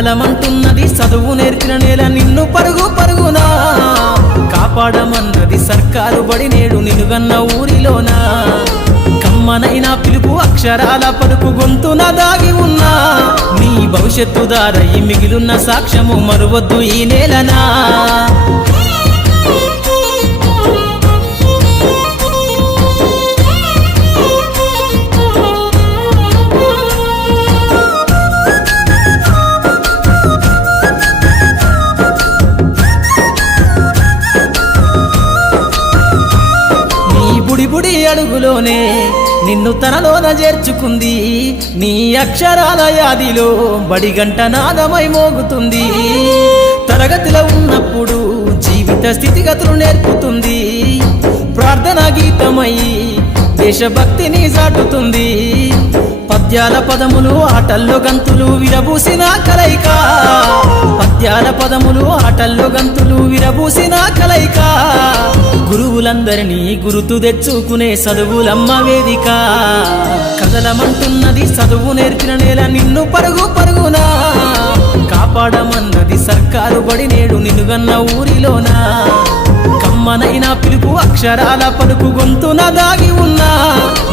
కదలమంటున్నది చదువు నేర్పిన నేల నిన్ను పరుగు పరుగునా కాపాడమన్నది సర్కారు బడి నేడు నిలుగన్న ఊరిలోనా కమ్మనైనా పిలుపు అక్షరాల పలుకు గొంతున దాగి ఉన్నా నీ భవిష్యత్తు దారయి మిగిలున్న సాక్ష్యము మరువద్దు ఈ నేలనా బుడి అడుగులోనే నిన్ను తనలోన చేర్చుకుంది నీ అక్షరాల యాదిలో బడిగంట నాదమై మోగుతుంది తరగతిలో ఉన్నప్పుడు జీవిత స్థితిగతులు నేర్పుతుంది ప్రార్థనా గీతమై దేశభక్తిని చాటుతుంది పద్యాల పదములు ఆటల్లో గంతులు విరబూసిన కలయిక పద్యాల పదములు ఆటల్లో గంతులు విరబూసిన కలయిక గురువులందరినీ గురుతు తెచ్చుకునే చదువులమ్మ వేదిక కదలమంటున్నది చదువు నేర్పిన నేల నిన్ను పరుగు పరుగునా కాపాడమన్నది సర్కారు బడి నేడు నిలుగన్న ఊరిలోనా కమ్మనైనా పిలుపు అక్షరాల పలుకు గొంతున దాగి ఉన్నా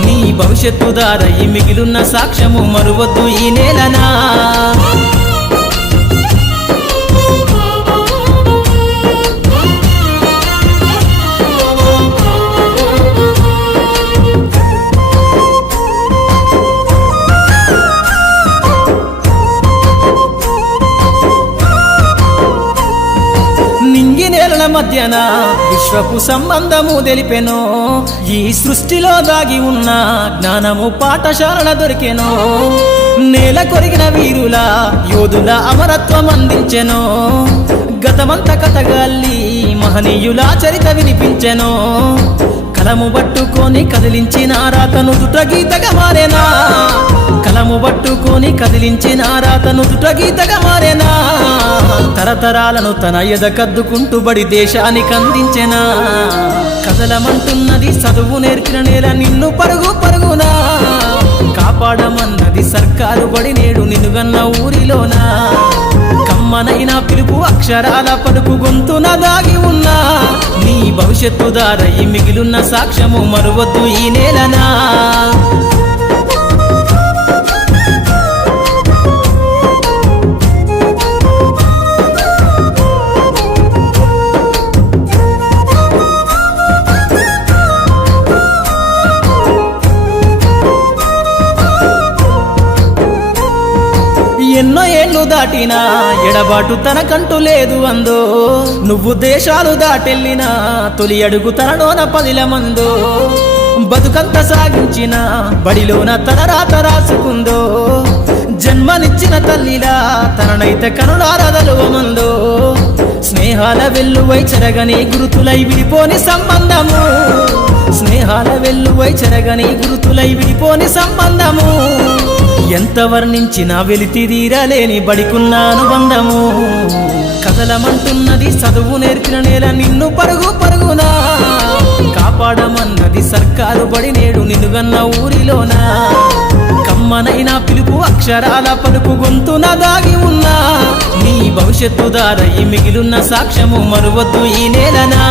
నీ భవిష్యత్తు దారయి మిగిలున్న సాక్ష్యము మరువద్దు ఈ నేలనా మధ్యన విశ్వపు సంబంధము తెలిపెనో ఈ సృష్టిలో దాగి ఉన్న జ్ఞానము పాఠశాలల దొరికెనో నేల కొరిగిన వీరుల యోధుల అమరత్వం అందించెనో గతమంత కథగాల్లి మహనీయుల చరిత వినిపించెనో కలము పట్టుకొని కదిలించిన రాతను దుట గీతగా మారేనా కలము పట్టుకొని కదిలించిన రాతను దుట గీతగా మారేనా తరతరాలను తన ఎద కద్దుకుంటూ బడి దేశానికి అందించెనా కదలమంటున్నది చదువు నేర్పిన నేల నిన్ను పరుగు పరుగునా కాపాడమన్నది సర్కారు బడి నేడు నిలుగన్న ఊరిలోనా కమ్మనైనా పిలుపు అక్షరాల పలుకు గొంతున దాగి ఉన్నా నీ భవిష్యత్తు దారయి మిగిలున్న సాక్ష్యము మరువద్దు ఈ నేలనా ఎన్నో ఏళ్ళు దాటినా ఎడబాటు తనకంటూ లేదు అందో నువ్వు దేశాలు దాటెళ్ళినా తొలి అడుగు తనలోన పదిల మందో బతుకంత సాగించిన బడిలోన తన రాత రాసుకుందో జన్మనిచ్చిన తల్లిలా తననైతే కనులారదలువమందో స్నేహాల వెల్లువై చెరగని గురుతులై విడిపోని సంబంధము స్నేహాల వెల్లువై చెరగని గురుతులై విడిపోని సంబంధము ఎంత వర్ణించినా వెలితిరీరలేని బడికున్న అనుబంధము కదలమంటున్నది చదువు నేర్పిన నేల నిన్ను పరుగు పరుగునా కాపాడమన్నది సర్కారు బడి నేడు నిలుగన్న ఊరిలోనా కమ్మనైనా పిలుపు అక్షరాల పలుకు గొంతున దాగి ఉన్నా నీ భవిష్యత్తు దారయి మిగిలున్న సాక్ష్యము మరువద్దు ఈ నేలనా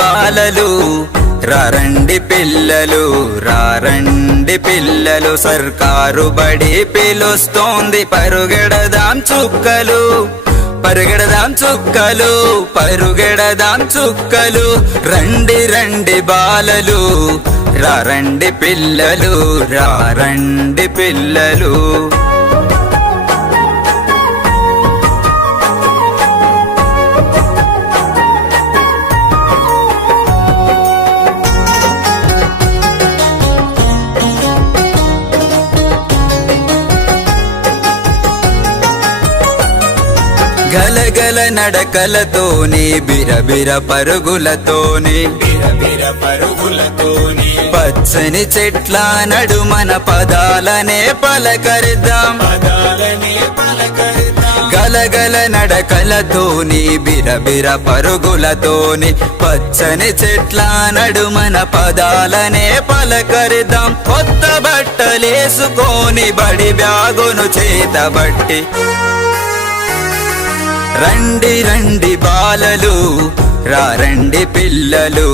బాలలు రారండి పిల్లలు రారండి పిల్లలు సర్కారు బడి పిలుస్తోంది పరుగెడదాం చుక్కలు పరుగెడదాం చుక్కలు పరుగెడదాం చుక్కలు రండి రండి బాలలు రారండి పిల్లలు రారండి పిల్లలు గలగల నడకలతోని బిరబిర పరుగులతోని పచ్చని చెట్ల నడుమన పదాలనే పలకరిద్దాం గలగల నడకలతోని బిరబిర పరుగులతోని పచ్చని చెట్ల నడుమన పదాలనే పలకరిద్దాం కొత్త బట్టలేసుకొని బడి బ్యాగును చేతబట్టి రండి రండి బాలలు రండి పిల్లలు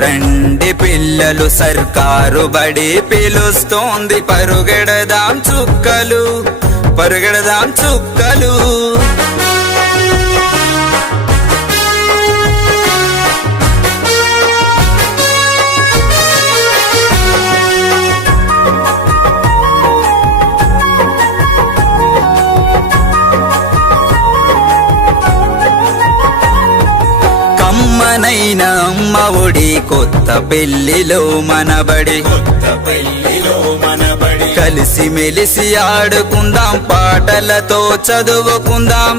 రండి పిల్లలు సర్కారు బడి పిలుస్తోంది పరుగెడదాం చుక్కలు పరుగెడదాం చుక్కలు కమ్మనైన అమ్మ ఒడి కొత్త పెళ్లిలో మనబడి కలిసి మెలిసి ఆడుకుందాం పాటలతో చదువుకుందాం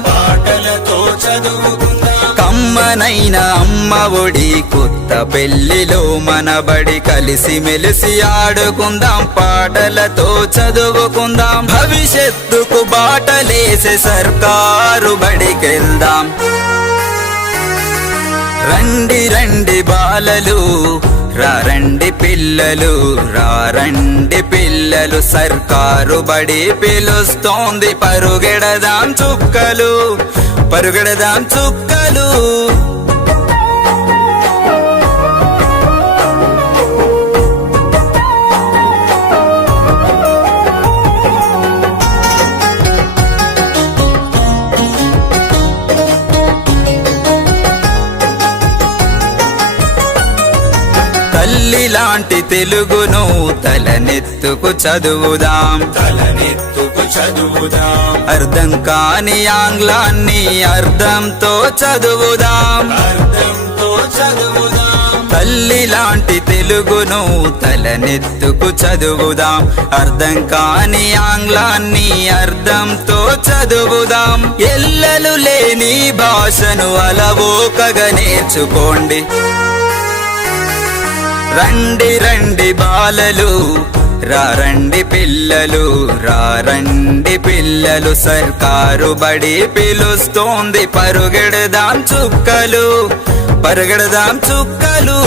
కమ్మనైన అమ్మ ఒడి కొత్త పెళ్లిలో మనబడి కలిసి మెలిసి ఆడుకుందాం పాటలతో చదువుకుందాం భవిష్యత్తుకు బాటలేసే సర్కారు బడికెళ్దాం రండి రండి బాలలు రండి పిల్లలు రండి పిల్లలు సర్కారు బడి పిలుస్తోంది పరుగెడదాం చుక్కలు పరుగెడదాం చుక్కలు తల్లి లాంటి తెలుగును తలనెత్తుకు చదువుదాం అర్థం కాని ఆంగ్లాన్ని అర్థంతో చదువుదాం తల్లి లాంటి తెలుగును తలనెత్తుకు చదువుదాం అర్థం కాని ఆంగ్లాన్ని అర్థంతో చదువుదాం ఎల్లలు లేని భాషను అలవోకగా నేర్చుకోండి రండి రండి బాలలు రండి పిల్లలు రండి పిల్లలు సర్కారు బడి పిలుస్తోంది పరుగెడదాం చుక్కలు పరుగెడదాం చుక్కలు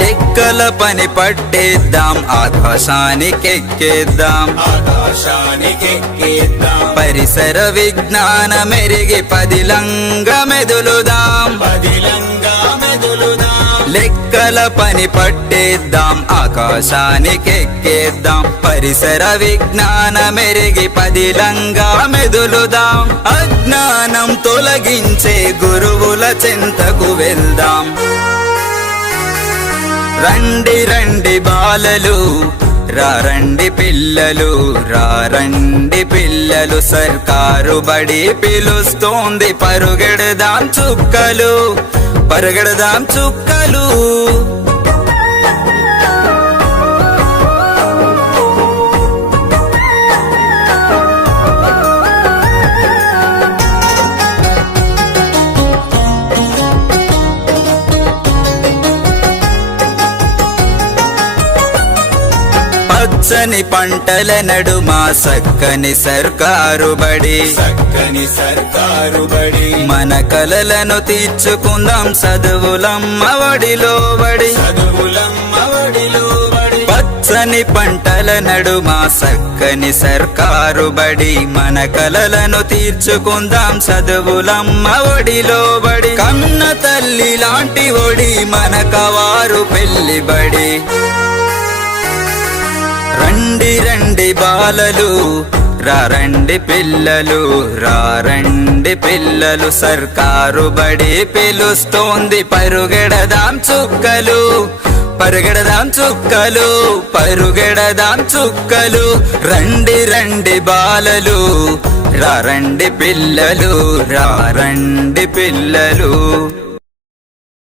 లెక్కల పని పట్టేద్దాం ఆకాశానికెక్కేద్దాం పరిసర విజ్ఞానమెరిగి పదిలంగా మెదులుదాం లెక్కల పని పట్టేద్దాం ఆకాశానికెక్కేద్దాం పరిసర విజ్ఞానమెరిగి పదిలంగా మెదులుదాం అజ్ఞానం తొలగించే గురువుల చెంతకు వెళ్దాం రండి రండి బాలలు రండి పిల్లలు రండి పిల్లలు సర్కారు బడి పిలుస్తోంది పరుగెడదాం చుక్కలు పరుగెడదాం చుక్కలు పచ్చని పంటల నడుమ సక్కని సర్కారు బడి మన కలలను తీర్చుకుందాం చదువులమ్మ ఒడిలో బడి పచ్చని పంటల నడుమ సక్కని సర్కారు బడి మన కలలను తీర్చుకుందాం చదువులమ్మ ఒడిలో బడి కన్న తల్లి లాంటి ఒడి మన కవారు పెళ్లి బడి రండి రండి బాలలు రండి పిల్లలు రండి పిల్లలు సర్కారు బడి పిలుస్తోంది పరుగెడదాం చుక్కలు పరుగెడదాం చుక్కలు పరుగెడదాం చుక్కలు రండి రండి బాలలు రండి పిల్లలు రండి పిల్లలు